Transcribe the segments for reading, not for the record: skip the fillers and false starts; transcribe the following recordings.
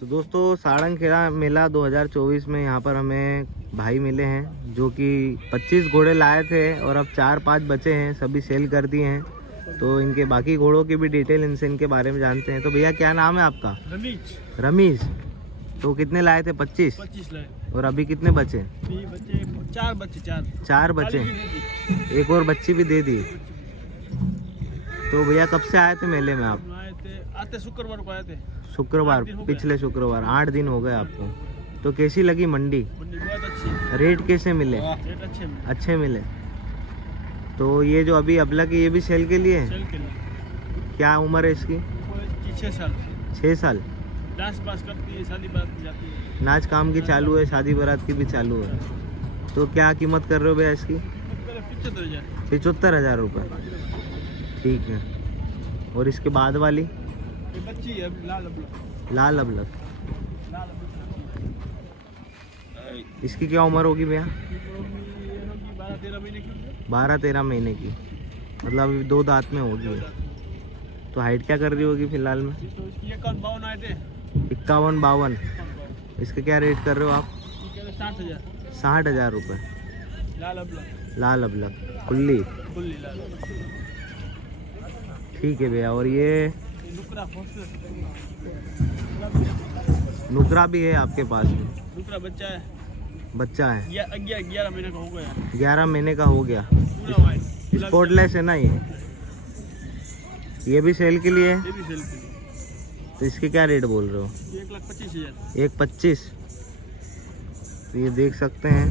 तो दोस्तों सारंग खेड़ा मेला 2024 में यहाँ पर हमें भाई मिले हैं जो कि 25 घोड़े लाए थे और अब 4-5 बचे हैं, सभी सेल कर दिए हैं। तो इनके बाकी घोड़ों की भी डिटेल इनके बारे में जानते हैं। तो भैया क्या नाम है आपका? रमीज। रमीज। तो कितने लाए थे? 25 लाए। और अभी कितने बचे? बच्चे 4 बच्चे। 4 बचे, एक और बच्ची भी दे दी। तो भैया कब से आए थे मेले में आप? आते शुक्रवार को आए थे। शुक्रवार, पिछले शुक्रवार। 8 दिन हो गए आपको। तो कैसी लगी मंडी? बहुत अच्छी। रेट कैसे मिले? रेट अच्छे मिले। तो ये जो अभी अबलग है ये भी सेल के लिए है? सेल के लिए। क्या उम्र है इसकी? 6 साल। 6 साल। डांस पास करती है, शादी बारात में जाती है। नाच काम की चालू है, शादी बारात की भी चालू है। तो क्या कीमत कर रहे हो भैया इसकी? 75,000 रुपये। ठीक है। और इसके बाद वाली? ये बच्ची है लाल अबलग। लाल अबलग। इसकी क्या उम्र होगी भैया? 12-13 महीने की। 12-13 महीने की, मतलब अभी 2 दांत में होगी। तो हाइट क्या कर रही होगी फिलहाल में? तो इसकी 51-52 आए थे। 51-52। इसके क्या रेट कर रहे हो आप? 60,000। 60,000 रुपये। लाल अबलग। लाल अबलग कुल्ली। लाल। ठीक है भैया। और ये नुकरा नुकरा भी है आपके पास में? नुकरा बच्चा है। बच्चा है? 11 महीने का हो गया। 11 महीने का हो गया। पूरा वाइट स्पॉटलेस है ना ये भी सेल के लिए है? ये भी सेल के लिए। तो इसके क्या रेट बोल रहे हो? 1,25,000। 1,25,000। तो ये देख सकते हैं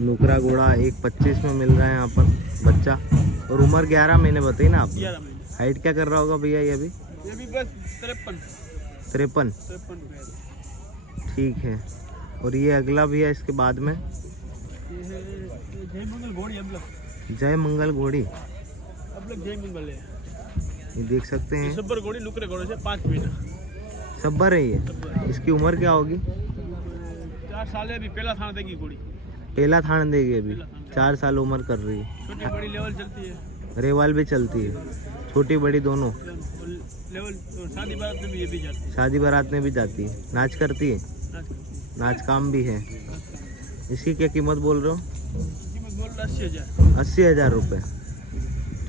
नुकरा घोड़ा 1,25,000 में मिल रहा है यहाँ पर बच्चा। और उम्र 11 महीने बताई ना आप? 11 महीने। हाइट क्या कर रहा होगा भैया ये भी? ये भी बस 53। ठीक है। और ये अगला भी है इसके बाद में? जय मंगल घोड़ी अबलग। जय मंगल घोड़ी। अबलग जय मंगल है। ये देख सकते हैं सब्बर घोड़ी नुकरे घोड़े से 5 महीना। सब्बर है ये। इसकी उम्र क्या होगी? 4 साल है। अभी पहला थाना देगी घोड़ी। पहला थान देगी अभी। 4 साल उम्र कर रही है। छोटी बड़ी लेवल चलती है। रेवाल भी चलती है, छोटी बड़ी दोनों। लेवल शादी बारात में भी ये भी जाती है। शादी बारात में भी जाती है। नाच करती है? नाच काम भी है। इसकी क्या कीमत बोल रहे हो? कीमत बोल रहा 80,000। 80,000 रुपये।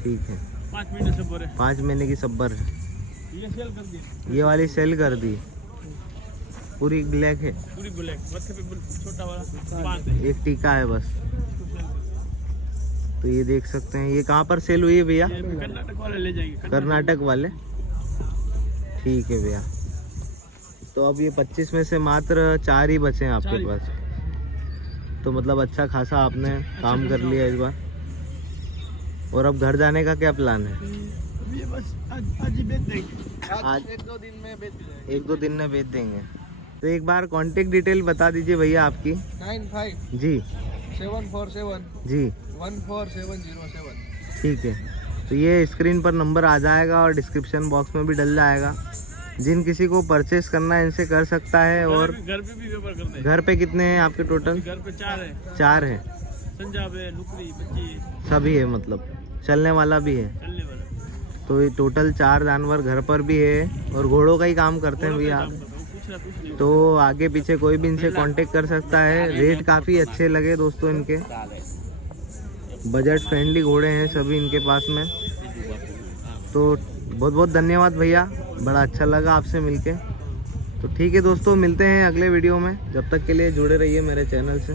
ठीक है। 5 महीने सब्बर है। 5 महीने की सब्बर है। ये सेल कर दी। ये वाली सेल कर दी। पूरी ब्लैक है? पूरी ब्लैक। मत्थे पे छोटा वाला बांध है। एक टीका है बस। तो ये देख सकते हैं। ये कहाँ पर सेल हुई है भैया? कर्नाटक वाले ले जाएंगे। कर्नाटक वाले। ठीक है भैया। तो अब ये 25 में से मात्र 4 ही बचे हैं आपके पास। तो मतलब अच्छा खासा आपने काम कर लिया इस बार। और अब घर जाने का क्या प्लान है? ये बस आज ही बेच देंगे। आज 1-2 दिन में बेच देंगे। 1-2 दिन में बेच देंगे। तो एक बार कांटेक्ट डिटेल बता दीजिए भैया आपकी। 95 जी 747 जी 14707। ठीक है। तो ये स्क्रीन पर नंबर आ जाएगा और डिस्क्रिप्शन बॉक्स में भी डल जाएगा। जिन किसी को परचेस करना है इनसे कर सकता है। और घर पे भी व्यापार करते हैं। घर पे कितने हैं आपके टोटल? घर पे 4 है। 4 है। पंजाब है, नुकरी, बच्ची सभी है, मतलब चलने वाला भी है। चलने वाला। तो ये टोटल 4 जानवर घर पर भी है और घोड़ों का ही काम करते हैं भैया। तो आगे पीछे कोई भी इनसे कांटेक्ट कर सकता है। रेट काफ़ी अच्छे लगे दोस्तों इनके। बजट फ्रेंडली घोड़े हैं सभी इनके पास में। तो बहुत बहुत धन्यवाद भैया, बड़ा अच्छा लगा आपसे मिलके। तो ठीक है दोस्तों, मिलते हैं अगले वीडियो में। जब तक के लिए जुड़े रहिए मेरे चैनल से।